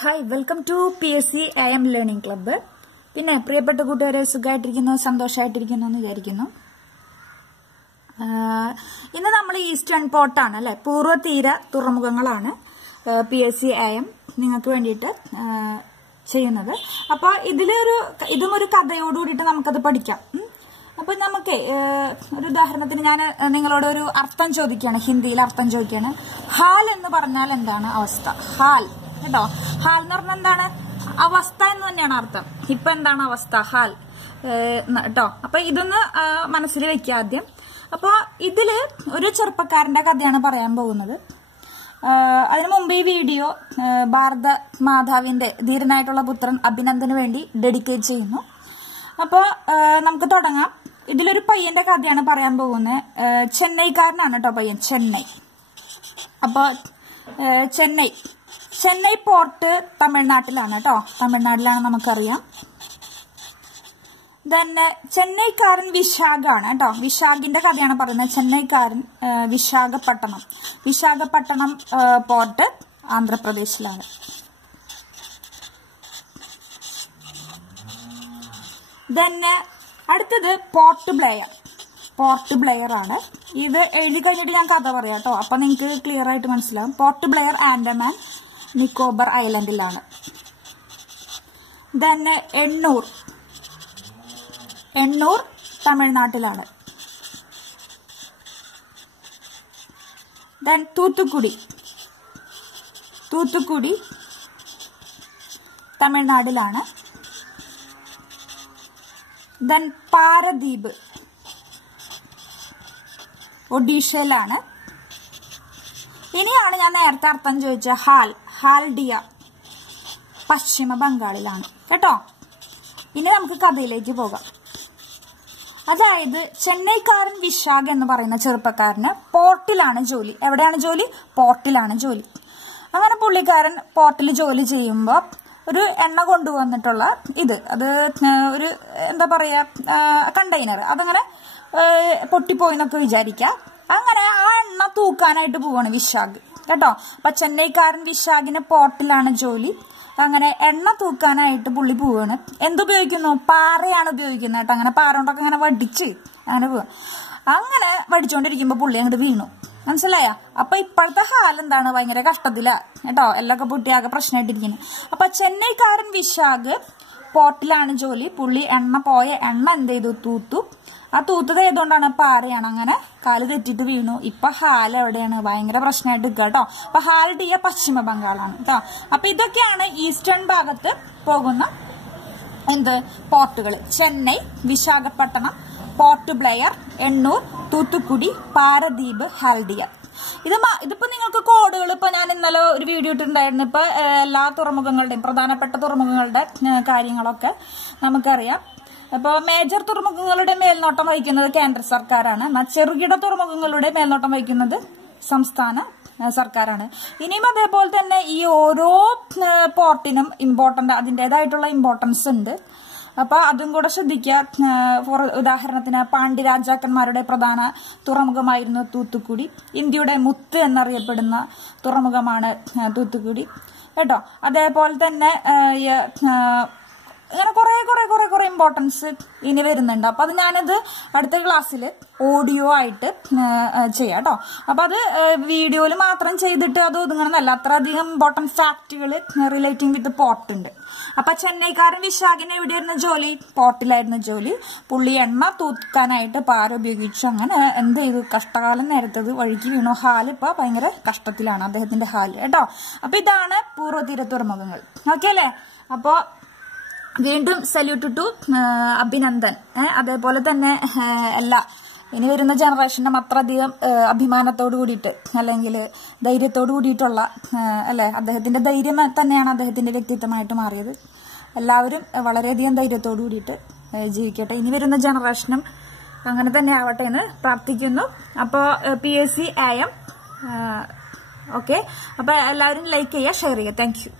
Hi welcome to PSC IM learning club. പിന്നെ പ്രിയപ്പെട്ട കൂട്ടുകാരെ സുഖമായിട്ടിരിക്കുന്നു, സന്തോഷമായിട്ടിരിക്കുന്നു എന്ന് വിചാരിക്കുന്നു. ഇന്ന് നമ്മൾ ഈസ്റ്റേൺ പോർട്ടാണ് അല്ലെ, പൂർവ്വ തീര തുറമുഖങ്ങളാണ് PSC IM നിങ്ങൾക്ക് വേണ്ടിയിട്ട് ചെയ്യുന്നത്. അപ്പോൾ ഇതും ഒരു കഥയോടുകൂടിയിട്ട് നമുക്കത് പഠിക്കാം. അപ്പൊ നമുക്ക് ഒരു ഉദാഹരണത്തിന് ഞാൻ നിങ്ങളോട് ഒരു അർത്ഥം ചോദിക്കുകയാണ്, ഹിന്ദിയിൽ അർത്ഥം ചോദിക്കുകയാണ്. ഹാൽ എന്ന് പറഞ്ഞാൽ എന്താണ് അവസ്ഥ? ഹാൽ കേട്ടോ, ഹാൽ എന്ന് പറഞ്ഞാൽ എന്താണ്? അവസ്ഥ എന്ന് തന്നെയാണ് അർത്ഥം. ഇപ്പൊ എന്താണ് അവസ്ഥ? ഹാൽ കേട്ടോ. അപ്പൊ ഇതൊന്ന് മനസ്സിൽ വെക്കുക ആദ്യം. അപ്പൊ ഇതില് ഒരു ചെറുപ്പക്കാരന്റെ കഥയാണ് പറയാൻ പോകുന്നത്. അതിനു മുമ്പ് ഈ വീഡിയോ ഭാരത മാതാവിന്റെ ധീരനായിട്ടുള്ള പുത്രൻ അഭിനന്ദന് വേണ്ടി ഡെഡിക്കേറ്റ് ചെയ്യുന്നു. അപ്പൊ നമുക്ക് തുടങ്ങാം. ഇതിലൊരു പയ്യന്റെ കഥയാണ് പറയാൻ പോകുന്നത്. ചെന്നൈക്കാരനാണ് കേട്ടോ പയ്യൻ, ചെന്നൈ. അപ്പൊ ചെന്നൈ പോർട്ട് തമിഴ്നാട്ടിലാണ് കേട്ടോ, തമിഴ്നാട്ടിലാണ് നമുക്കറിയാം. തന്നെ ചെന്നൈക്കാരൻ വിശാഖാണ് കേട്ടോ, വിശാഖിന്റെ കഥയാണ് പറയുന്നത്. ചെന്നൈക്കാരൻ വിശാഖപട്ടണം പോർട്ട് ആന്ധ്രാപ്രദേശിലാണ്. തന്നെ അടുത്തത് പോർട്ട് ബ്ലെയർ ആണ്. ഇത് എഴുതി കഴിഞ്ഞിട്ട് ഞാൻ കഥ പറയാം കേട്ടോ, അപ്പൊ നിങ്ങൾക്ക് ക്ലിയർ ആയിട്ട് മനസ്സിലാവും. പോർട്ട് ബ്ലെയർ ആൻഡമാൻ നിക്കോബർ ഐലൻഡിലാണ്. തന്നെ എണ്ണൂർ തമിഴ്നാട്ടിലാണ്. ദെൻ തൂത്തുക്കുടി തമിഴ്നാട്ടിലാണ്. ദെൻ പാരദ്വീപ് ഒഡീഷയിലാണ്. ഇനിയാണ് ഞാൻ നേരത്തെ അർത്ഥം ചോദിച്ച ഹാൽഡിയ പശ്ചിമ ബംഗാളിലാണ് കേട്ടോ. ഇനി നമുക്ക് കഥയിലേക്ക് പോകാം. അതായത് ചെന്നൈക്കാരൻ വിശാഖ് എന്ന് പറയുന്ന ചെറുപ്പക്കാരന് പോർട്ടിലാണ് ജോലി. എവിടെയാണ് ജോലി? പോർട്ടിലാണ് ജോലി. അങ്ങനെ പുള്ളിക്കാരൻ പോർട്ടിൽ ജോലി ചെയ്യുമ്പോൾ ഒരു എണ്ണ കൊണ്ടുവന്നിട്ടുള്ള അത് ഒരു എന്താ പറയാ കണ്ടെയ്നർ, അതങ്ങനെ പൊട്ടിപ്പോയിന്നൊക്കെ വിചാരിക്കാം. അങ്ങനെ ആ എണ്ണ തൂക്കാനായിട്ട് പോവാണ് വിശാഖ് കേട്ടോ. അപ്പൊ ചെന്നൈക്കാരൻ വിശാഖിന് പോർട്ടിലാണ് ജോലി. അങ്ങനെ എണ്ണ തൂക്കാനായിട്ട് പുള്ളി പോവാണ്. എന്തുപയോഗിക്കുന്നു? പാറയാണ് ഉപയോഗിക്കുന്നത് കേട്ടോ. അങ്ങനെ പാറ കൊണ്ടൊക്കെ അങ്ങനെ വടിച്ച് അങ്ങനെ പോവാ. അങ്ങനെ വടിച്ചോണ്ടിരിക്കുമ്പോ പുള്ളി അങ്ങോട്ട് വീണു. മനസ്സിലായ? അപ്പൊ ഇപ്പോഴത്തെ ഹാൽ എന്താണ്? ഭയങ്കര കഷ്ടത്തിലാ കേട്ടോ, എല്ലൊക്കെ പൊട്ടിയാകെ പ്രശ്നമായിട്ടിരിക്കുന്നു. അപ്പൊ ചെന്നൈക്കാരൻ വിശാഖ് പോർട്ടിലാണ് ജോലി. പുള്ളി പോയ എണ്ണ എന്ത് ചെയ്തു? തൂത്തു. ആ തൂത്തത് ഏതുകൊണ്ടാണ്? പാറയാണ്. അങ്ങനെ കാല് തെറ്റിട്ട് വീണു. ഇപ്പൊ ഹാൽ എവിടെയാണ്? ഭയങ്കര പ്രശ്നമായിട്ട് നിൽക്കുക കേട്ടോ. അപ്പൊ ഹാൽഡിയ പശ്ചിമ ബംഗാളാണ് കേട്ടോ. അപ്പൊ ഇതൊക്കെയാണ് ഈസ്റ്റേൺ ഭാഗത്ത് പോകുന്ന പോർട്ടുകൾ. ചെന്നൈ, വിശാഖപട്ടണം, പോർട്ട് ബ്ലെയർ, എണ്ണൂർ, തൂത്തുക്കുടി, പാരദ്വീപ്, ഹാൽഡിയ. ഇതിപ്പോ നിങ്ങൾക്ക് കോഡുകൾ ഇപ്പൊ ഞാൻ ഇന്നലെ ഒരു വീഡിയോ ഇട്ടിട്ടുണ്ടായിരുന്നു. ഇപ്പൊ എല്ലാ തുറമുഖങ്ങളുടെയും പ്രധാനപ്പെട്ട തുറമുഖങ്ങളുടെ കാര്യങ്ങളൊക്കെ നമുക്കറിയാം. അപ്പോൾ മേജർ തുറമുഖങ്ങളുടെ മേൽനോട്ടം വഹിക്കുന്നത് കേന്ദ്ര സർക്കാരാണ്. എന്നാൽ ചെറുകിട തുറമുഖങ്ങളുടെ മേൽനോട്ടം വഹിക്കുന്നത് സംസ്ഥാന സർക്കാരാണ്. ഇനിയും അതേപോലെ തന്നെ ഈ ഓരോ പോർട്ടിനും അതിൻ്റെതായിട്ടുള്ള ഇമ്പോർട്ടൻസ് ഉണ്ട്. അപ്പൊ അതും കൂടെ ശ്രദ്ധിക്കുക. ഉദാഹരണത്തിന് പാണ്ഡ്യരാജാക്കന്മാരുടെ പ്രധാന തുറമുഖമായിരുന്നു തൂത്തുക്കുടി. ഇന്ത്യയുടെ മുത്ത് എന്നറിയപ്പെടുന്ന തുറമുഖമാണ് തൂത്തുക്കുടി കേട്ടോ. അതേപോലെ തന്നെ അങ്ങനെ കുറെ ഇമ്പോർട്ടൻസ് ഇനി വരുന്നുണ്ട്. അപ്പൊ അത് ഞാനത് അടുത്ത ക്ലാസ്സിൽ ഓഡിയോ ആയിട്ട് ചെയ്യാം കേട്ടോ. അപ്പൊ അത് വീഡിയോയിൽ മാത്രം ചെയ്തിട്ട് അത് ഒതുങ്ങണമെന്നല്ല, അത്രയധികം ഇമ്പോർട്ടൻറ്റ് ഫാക്റ്റുകൾ റിലേറ്റിംഗ് വിത്ത് പോർട്ട് ഉണ്ട്. അപ്പൊ ചെന്നൈക്കാരൻ വിശാഖിന് എവിടെയായിരുന്നു ജോലി? പോർട്ടിലായിരുന്നു ജോലി. പുള്ളി എണ്ണ തൂക്കാനായിട്ട് പാര ഉപയോഗിച്ചു. അങ്ങനെ എന്ത് ചെയ്തു? കഷ്ടകാലം നേരത്തത് വഴിക്ക് വീണു. ഹാൽ ഇപ്പൊ ഭയങ്കര കഷ്ടത്തിലാണ്, അദ്ദേഹത്തിന്റെ ഹാൽ കേട്ടോ. അപ്പൊ ഇതാണ് പൂർവ്വതീര തുറമുഖങ്ങൾ. ഓക്കെ അല്ലേ? അപ്പോ വീണ്ടും സല്യൂട്ട് ടു അഭിനന്ദൻ. അതേപോലെ തന്നെ ഇനി വരുന്ന ജനറേഷനും അത്രയധികം അഭിമാനത്തോടു കൂടിയിട്ട് അല്ലെങ്കിൽ ധൈര്യത്തോടു കൂടിയിട്ടുള്ള അദ്ദേഹത്തിന്റെ ധൈര്യം തന്നെയാണ് അദ്ദേഹത്തിന്റെ വ്യക്തിത്വമായിട്ട് മാറിയത്. എല്ലാവരും വളരെയധികം ധൈര്യത്തോടു കൂടിയിട്ട് ജീവിക്കട്ടെ. ഇനി വരുന്ന ജനറേഷനും അങ്ങനെ തന്നെ ആവട്ടെ എന്ന് പ്രാർത്ഥിക്കുന്നു. അപ്പോൾ PSC IM ഓക്കെ. അപ്പൊ എല്ലാവരും ലൈക്ക് ചെയ്യുക, ഷെയർ ചെയ്യുക. Thank you.